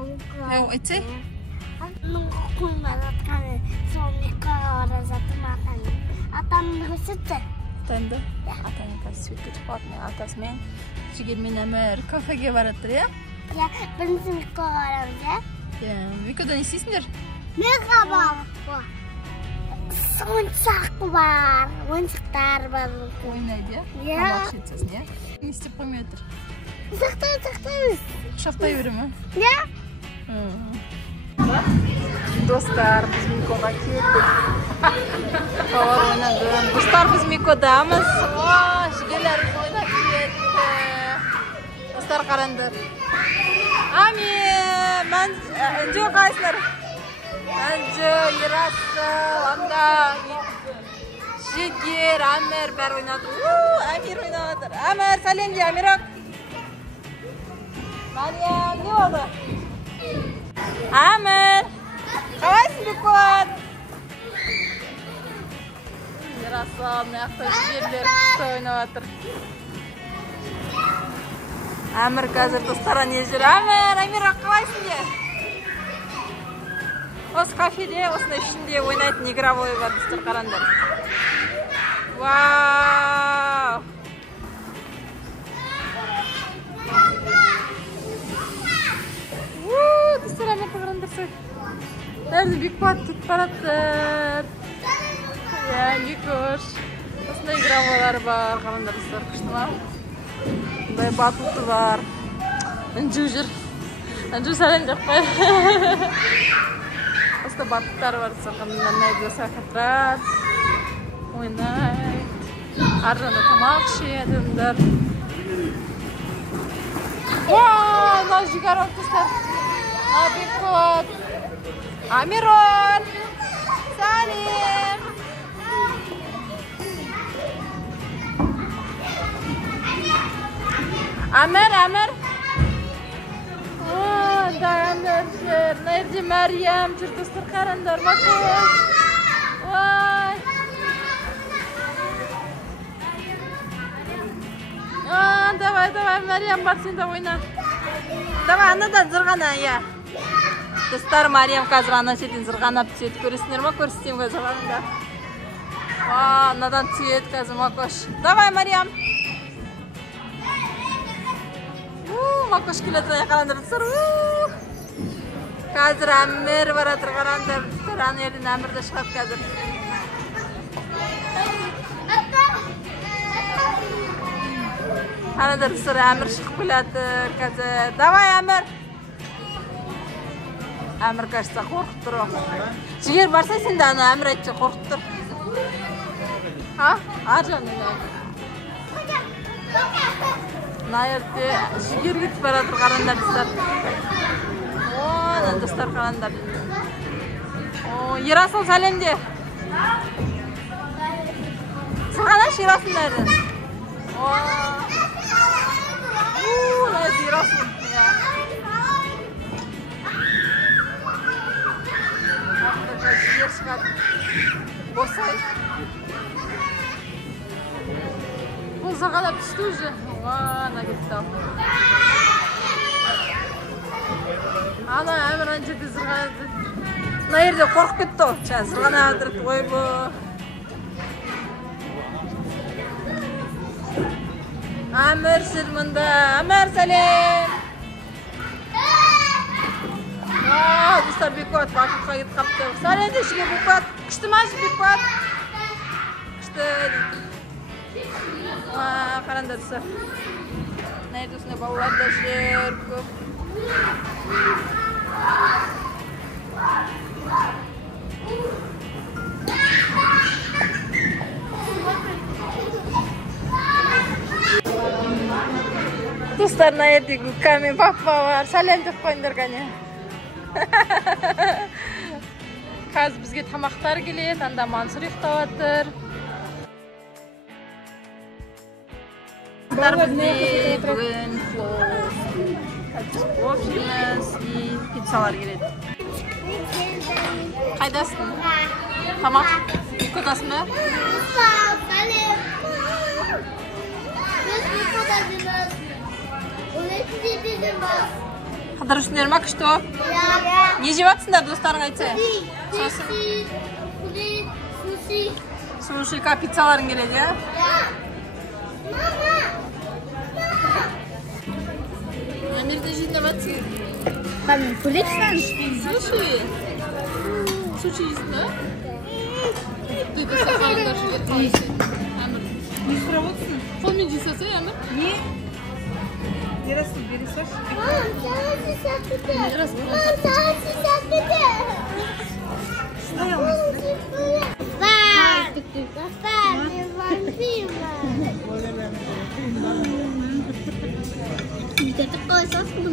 Айтсай? Нұңғықұңға жатқаны сол Микоға бара жатырмын атаның. Атамның көсітті. Атанды? Атаның қазір сөйтіп кетіп қалатын. Атасымен жігермен әмір кафеге бараттыр, иә? Иә, бірінші Микоға барамыз, иә? Иә, Микода не істейсіңдер? Микоға бар. Ойыншық бар, ойыншықтар бар. Ойнайды, иә? Иә. Тамақ ішесің, иә? Не істеп қоймай отыр? Сақтаймыз. Құшақтай бере ме? Иә? Достар, біз Микоға келдік. Тауар ойнадым. Достар, біз Микодамыз. Жігерлеріміз ойнап кетті. Достар, қараңдар. Әнжі қайсыңдар? Әнжі, Ерасыл, анда, Жігер, Әмір бәрі ойнады. Әмір ойнап отыр. Әмір, сәлем де, Әмірок. Мариям, не oldu? Әмір, қалайсың Бекболат? Ерасыл, мына жақта жігерлер күшті ойнап отыр. Әмір қазір достар не жүр? Әмір, қалайсың де? Осы кафеде, осының ішінде ойнайтын игровой бар, достар, қараңдар. Вау! Достар, Әмірді қараңдар сой. Әрді Бекболат кетіп бараттыр. Иә, не көш. Осындай игровойлар бар, қараңдар достар, күшті ма? Бұндай батуты бар. Үнжу жүр. Үнжу сәлем деп қой. Осында батуттар бар. Соқымдан найдыға сақытрат. Ойнайды. Аржанда тамақ ішеді. Мынау жігерок достар. Бекболат. Амирон. Сәлем. Әмір. Да, Әмір жүр. Нәрде Мәриям жүр, достар, қараңдар, бақыз. Давай, Мәриям бар, сен де ойна. Давай, анадан зырғана, иә. Достар, Мәриям қазір ана шетін зырғанап түседі. Көресіңдер ма? Көрсетейін ғой зырғанында. Анадан түседі қазір Макош. Давай, Мәриям. Макош келеді, қараңдар, достар. Қазір Әмір баратыр, қараңдар, достар. Ана елден Әмір де шығады қазір. Қараңдар, достар, Әмір шығып келеді қазір. Давай, Әмір. Әмір кажется қорқып тұр. Жігер барсай сен де ана Әмір айтшы қорқып тұр. Ар жағында. Мына жерде жігер кетіп баратыр, қараңдар, достар. Достар, қараңдар. Ерасыл сәлемде. Сырғанаш Ерасылдардың. Найды Ерасыл. Жігер шығады. Босай. Бұл зағалап түсті уже. Ана кетті. Ана Әмір ана жерде зырғанады. Мына жерде қорқып кетті ол. Зырғана атырды ғой бұл. Әмір жүр мұнда. Әмір сәлем. Достар, Бекболат бақытқа кетіп қапты. Сәлем де шыге Бекболат. Күшті ма жүр Бекболат? Күшті дейді. Қараңдар достар. Мына жерде осындай балалар да жүр көп. Достар, мына жерде Гүка мен папа бар. Сәлем деп қойыңдар қане. Қазір бізге тамақтар келеді. Анда Мансұр ұйықтап отыр. Bizde bugün plov yiyeceğiz, pizzalar geledi. Kaydasın? Tamam. Kodasın mı? Қыдырушылар ма күшті? Не жеп жатсыңдар достарың айтса? Суши пиццаларың келеді, я? Амерде жинап жатсың? Мен көйлексің? Суши жейсің, да? Түйді сақалыңдар жігер қалайсы. Әмір. Не сұрап отырсың? Қолмен жейсасы, Әмір? Не? Бересің, бересің. Шынай алмайсың, да? Достар, мен вампирмін. Бүйтетіп қалайсыз бұны?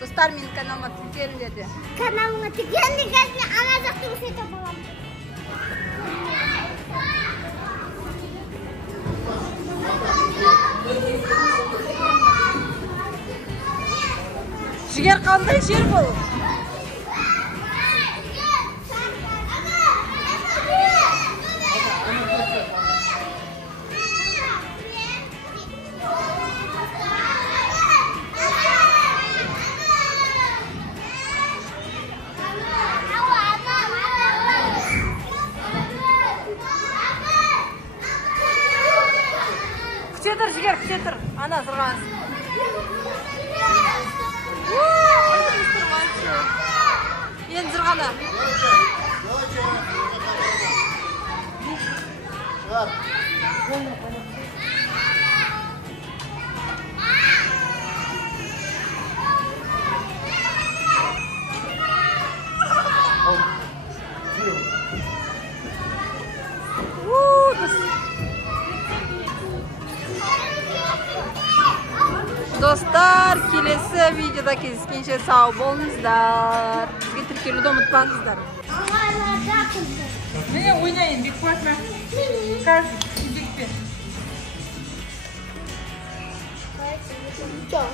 Достар, мен каналыма тіркелін деді. Каналыма тіркелін деді, ана жақтың сүйті болам. Жігер қандай жер бұл? Күте тұр, жігер, күте тұр. Ана зырғансың. Енді зырғана. Dostlar, kelесі videoda кездескенше сау болыңыздар. Бізге тіркелуді ұмытпаңыздар. Міне ойнайын, бекбатма. Қаз, бекпен. Жоқ.